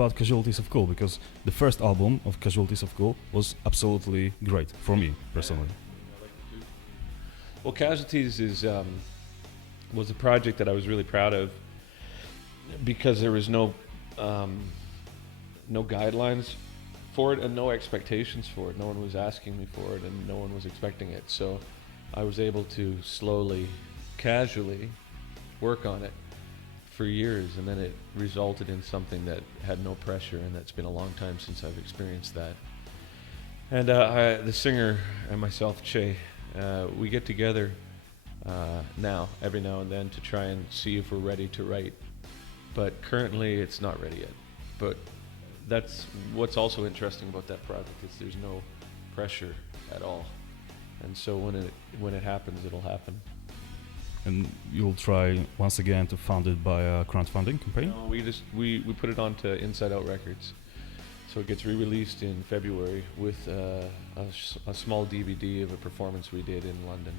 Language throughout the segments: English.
about Casualties of Cool, because the first album of Casualties of Cool was absolutely great for me personally. Well, Casualties was a project that I was really proud of because there was no guidelines for it and no expectations for it. No one was asking me for it and no one was expecting it. So I was able to slowly, casually work on it for years, and then it resulted in something that had no pressure, and that's been a long time since I've experienced that. And the singer and myself, Che, we get together now, every now and then, to try and see if we're ready to write. But currently it's not ready yet. But that's what's also interesting about that project, is there's no pressure at all. And so when it happens, it'll happen. And you'll try once again to fund it by a crowdfunding campaign? No, we put it onto Inside Out Records. So it gets re-released in February with a small DVD of a performance we did in London.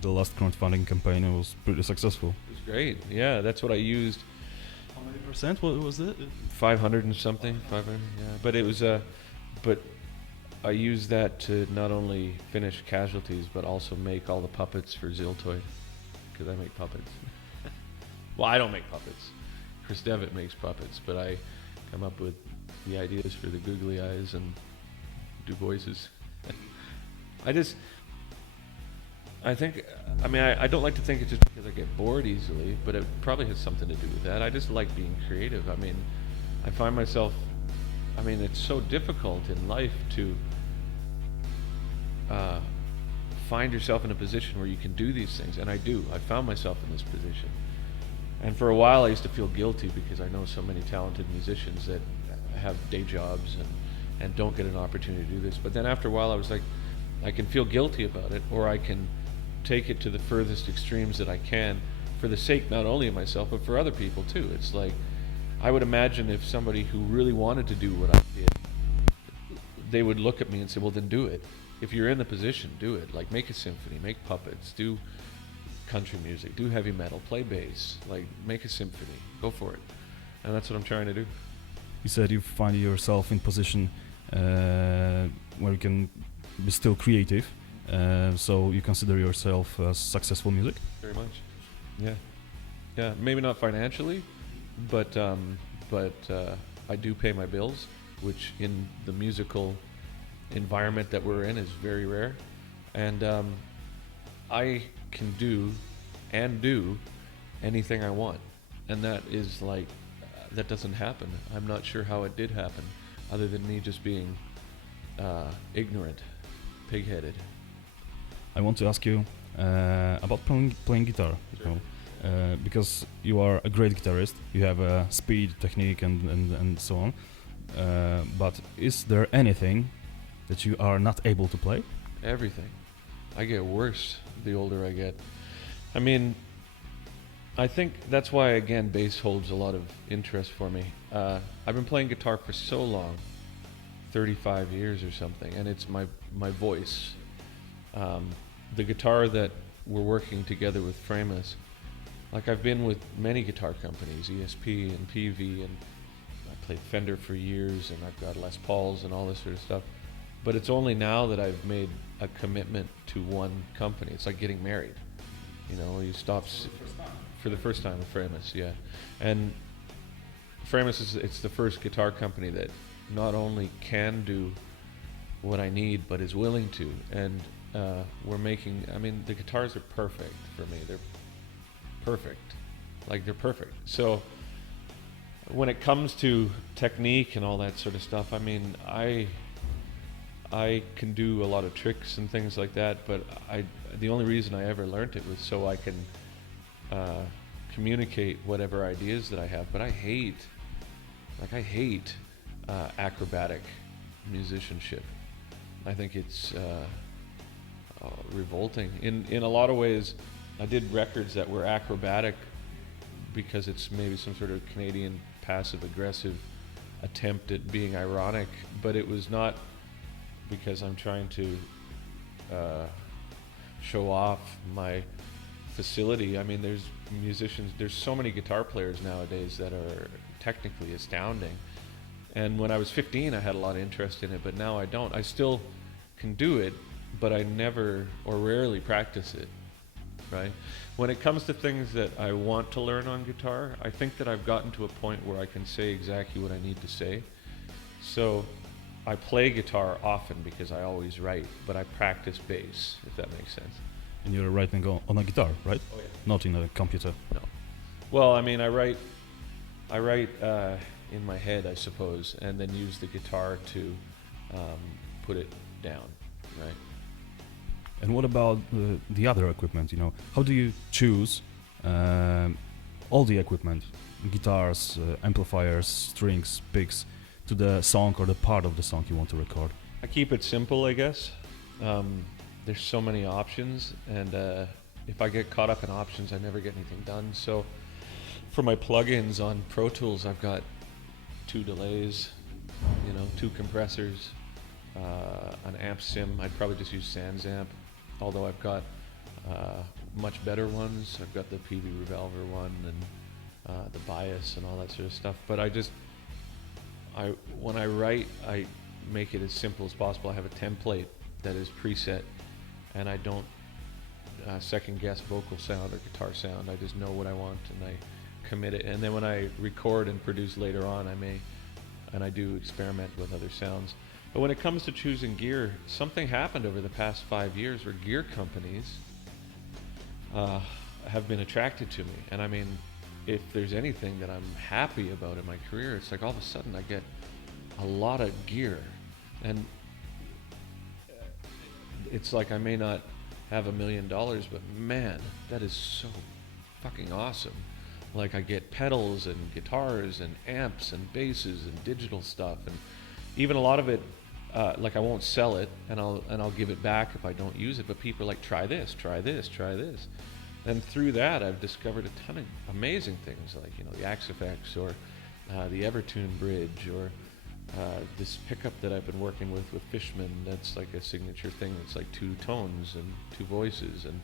The last crowdfunding campaign was pretty successful. It was great. Yeah, that's what I used. How many percent? What was it? 500 and something. 500. Yeah, but it was but I used that to not only finish Casualties, but also make all the puppets for Ziltoid, because I make puppets. Well, I don't make puppets. Chris Devitt makes puppets, but I come up with the ideas for the googly eyes and do voices. I don't like to think it's just because I get bored easily, but it probably has something to do with that. I just like being creative. I mean, I find myself, it's so difficult in life to find yourself in a position where you can do these things, and I do. I found myself in this position. And for a while I used to feel guilty because I know so many talented musicians that have day jobs and don't get an opportunity to do this. But then after a while I was like, I can feel guilty about it, or I can take it to the furthest extremes that I can, for the sake not only of myself but for other people too. It's like, I would imagine if somebody who really wanted to do what I did, they would look at me and say, well then do it. If you're in the position, do it. Like, make a symphony, make puppets, do country music, do heavy metal, play bass, like make a symphony, go for it. And that's what I'm trying to do. You said you find yourself in position where you can be still creative, so you consider yourself successful music? Very much. Yeah, maybe not financially, but I do pay my bills, which in the musical environment that we're in is very rare. And I can do anything I want, and that is like, that doesn't happen. I'm not sure how it did happen, other than me just being ignorant, pig-headed. I want to ask you about playing guitar, because you are a great guitarist. You have a speed, technique, and so on. But is there anything that you are not able to play? Everything. I get worse the older I get. I think that's why, again, bass holds a lot of interest for me. I've been playing guitar for so long, 35 years or something, and it's my voice. The guitar that we're working together with Framus, like, I've been with many guitar companies, ESP and PV, and I played Fender for years, and I've got Les Pauls and all this sort of stuff. But it's only now that I've made a commitment to one company. It's like getting married. You stop for the first time with Framus, yeah. And Framus it's the first guitar company that not only can do what I need, but is willing to. And we're making, the guitars are perfect for me. They're perfect. Like, they're perfect. So when it comes to technique and all that sort of stuff, I can do a lot of tricks and things like that, but the only reason I ever learned it was so I can communicate whatever ideas that I have. But I hate acrobatic musicianship. I think it's revolting. In a lot of ways, I did records that were acrobatic because it's maybe some sort of Canadian passive-aggressive attempt at being ironic, but it was not because I'm trying to show off my facility. There's musicians, there's so many guitar players nowadays that are technically astounding. And when I was 15, I had a lot of interest in it, but now I don't. I still can do it, but I never or rarely practice it, right? When it comes to things that I want to learn on guitar, I think that I've gotten to a point where I can say exactly what I need to say. So I play guitar often because I always write, but I practice bass, if that makes sense. And you're writing on a guitar, right? Oh, yeah. Not in a computer. No. Well, I mean, I write in my head, I suppose, and then use the guitar to put it down, right? And what about the other equipment? You know, how do you choose all the equipment, guitars, amplifiers, strings, picks, to the song or the part of the song you want to record? I keep it simple, I guess. There's so many options, and if I get caught up in options, I never get anything done. So for my plugins on Pro Tools, I've got 2 delays, 2 compressors, an amp sim. I'd probably just use Sans amp, although I've got much better ones. I've got the PV Revolver one and the bias and all that sort of stuff. But when I write, I make it as simple as possible. I have a template that is preset, and I don't second guess vocal sound or guitar sound. I just know what I want and I commit it. And then when I record and produce later on, I do experiment with other sounds. But when it comes to choosing gear, something happened over the past 5 years where gear companies have been attracted to me. And I mean, if there's anything that I'm happy about in my career, it's like all of a sudden I get a lot of gear. And it's like I may not have $1 million, but man, that is so fucking awesome. Like I get pedals and guitars and amps and basses and digital stuff, and even a lot of it, like I won't sell it, and I'll give it back if I don't use it. But people are like, try this, try this, try this, and through that I've discovered a ton of amazing things, like the Axe-Fx or the Evertune bridge, or this pickup that I've been working with Fishman. That's like a signature thing. It's like 2 tones and 2 voices, and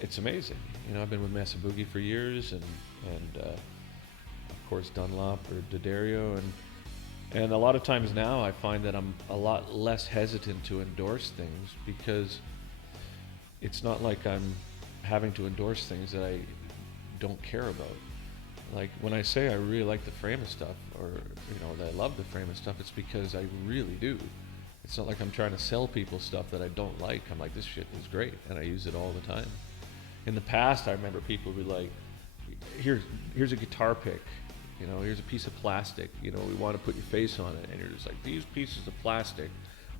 it's amazing. I've been with Mesa Boogie for years, and of course Dunlop or D'Addario, and a lot of times now I find that I'm a lot less hesitant to endorse things, because it's not like I'm having to endorse things that I don't care about. Like when I say I really like the frame of stuff, or that I love the frame of stuff, it's because I really do. It's not like I'm trying to sell people stuff that I don't like. I'm like, this shit is great, and I use it all the time. In the past, I remember people would be like, here's a guitar pick, here's a piece of plastic, we want to put your face on it, and you're just like, these pieces of plastic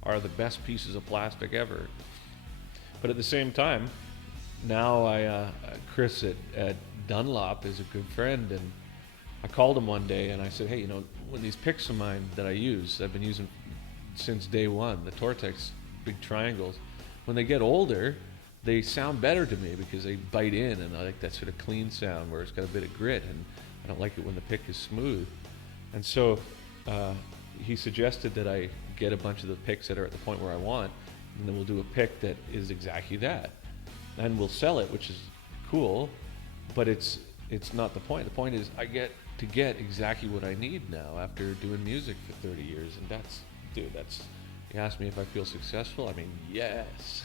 are the best pieces of plastic ever. But at the same time, now Chris at Dunlop is a good friend, and I called him one day and I said, hey, when these picks of mine that I use, I've been using since day one, the Tortex big triangles, when they get older, they sound better to me because they bite in, and I like that sort of clean sound where it's got a bit of grit, and I don't like it when the pick is smooth. And so he suggested that I get a bunch of the picks that are at the point where I want, and then we'll do a pick that is exactly that. And we'll sell it, which is cool, but it's not the point. The point is I get to get exactly what I need now after doing music for 30 years, and that's, you ask me if I feel successful, I mean, yes.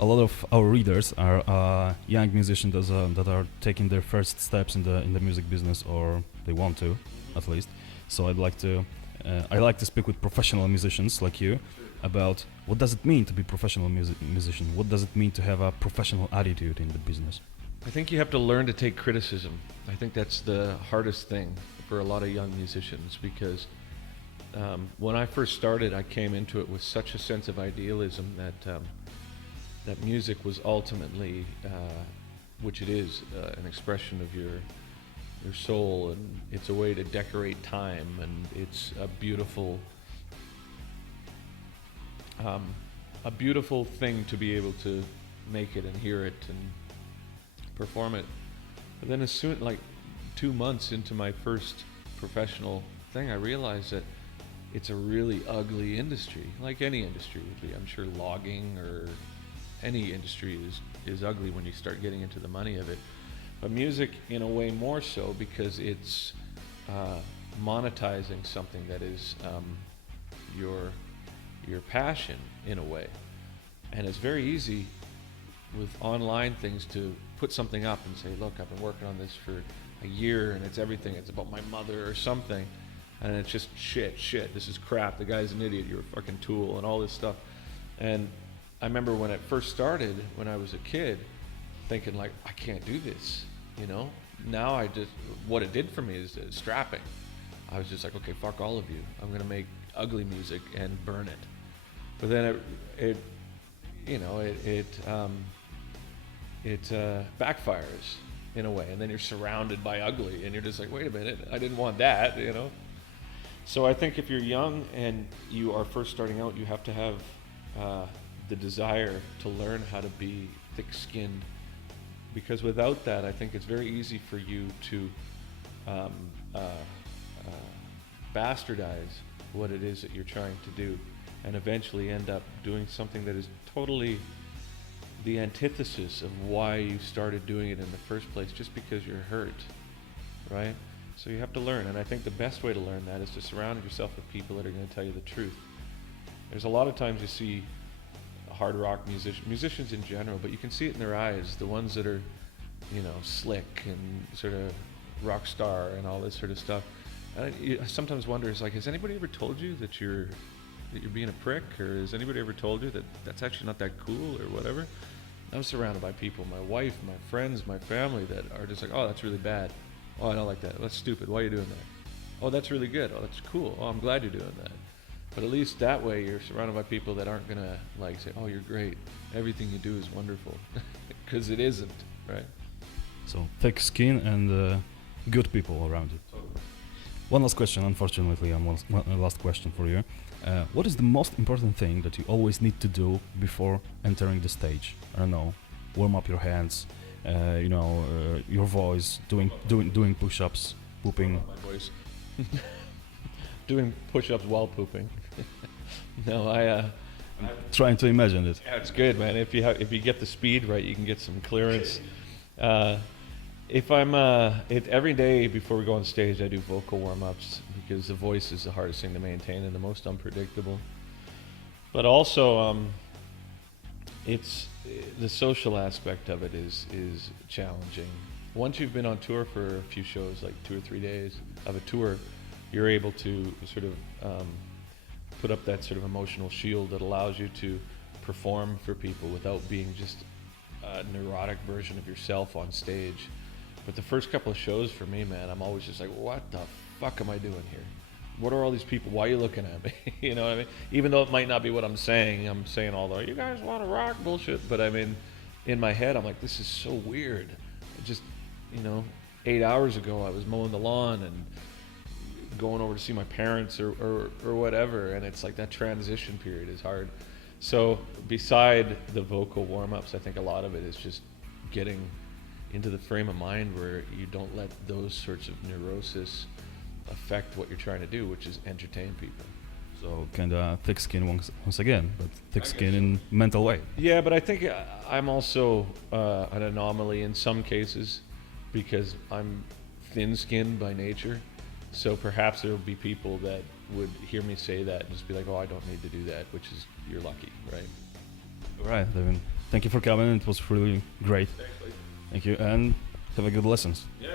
A lot of our readers are young musicians that are taking their first steps in the music business, or they want to, at least. So I like to speak with professional musicians like you about what does it mean to be a professional musician. What does it mean to have a professional attitude in the business? I think you have to learn to take criticism. I think that's the hardest thing for a lot of young musicians, because when I first started, I came into it with such a sense of idealism that music was ultimately, which it is, an expression of your soul, and it's a way to decorate time, and it's a beautiful thing to be able to make it and hear it and perform it. But then as soon, like 2 months into my first professional thing, I realized that it's a really ugly industry, like any industry would be. I'm sure logging or any industry is ugly when you start getting into the money of it. But music, in a way, more so because it's monetizing something that is your passion in a way. And it's very easy with online things to put something up and say, look, I've been working on this for a year and it's everything. It's about my mother or something. And it's just shit, this is crap. The guy's an idiot, you're a fucking tool and all this stuff. And I remember when it first started, when I was a kid, thinking like, I can't do this, you know? Now what it did for me is strapping. I was just like, okay, fuck all of you. I'm gonna make ugly music and burn it. But then it backfires in a way, and then you're surrounded by ugly, and you're just like, wait a minute, I didn't want that, you know? So I think if you're young and you are first starting out, you have to have the desire to learn how to be thick-skinned, because without that, I think it's very easy for you to bastardize what it is that you're trying to do, and eventually end up doing something that is totally the antithesis of why you started doing it in the first place, just because you're hurt, right? So you have to learn, and I think the best way to learn that is to surround yourself with people that are going to tell you the truth. There's a lot of times you see hard rock musicians in general, but you can see it in their eyes, the ones that are, you know, slick and sort of rock star and all this sort of stuff. And I sometimes wonder, is like, has anybody ever told you that you're being a prick, or has anybody ever told you that that's actually not that cool or whatever? I'm surrounded by people, my wife, my friends, my family, that are just like, oh, that's really bad. Oh, I don't like that. That's stupid. Why are you doing that? Oh, that's really good. Oh, that's cool. Oh, I'm glad you're doing that. But at least that way you're surrounded by people that aren't going to like say, oh, you're great. Everything you do is wonderful. Because it isn't, right? So thick skin and good people around you. One last question, unfortunately, and one last question for you. What is the most important thing that you always need to do before entering the stage? I don't know, warm up your hands, your voice, doing push-ups, pooping. My voice. Doing push-ups while pooping. No, I'm trying to imagine it. Yeah, it's good, man. If you get the speed right, you can get some clearance. If I'm every day before we go on stage, I do vocal warm-ups, because the voice is the hardest thing to maintain and the most unpredictable. But also, it's the social aspect of it is challenging. Once you've been on tour for a few shows, like 2 or 3 days of a tour, you're able to sort of put up that sort of emotional shield that allows you to perform for people without being just a neurotic version of yourself on stage. But the first couple of shows for me, man, I'm always just like, what the fuck am I doing here? What are all these people? Why are you looking at me? You know what I mean? Even though it might not be what I'm saying all the, you guys want to rock bullshit. But I mean, in my head, I'm like, this is so weird. Just, 8 hours ago, I was mowing the lawn and going over to see my parents or whatever. And it's like that transition period is hard. So beside the vocal warm-ups, I think a lot of it is just getting into the frame of mind where you don't let those sorts of neurosis affect what you're trying to do, which is entertain people. So kind of thick skin once again, but thick skin in mental way. Yeah, but I think I'm also an anomaly in some cases because I'm thin-skinned by nature. So perhaps there will be people that would hear me say that and just be like, oh, I don't need to do that, which is, you're lucky, right? All right, Devin. Thank you for coming. It was really great. Thanks, Thank you, and have a good lessons. Yeah.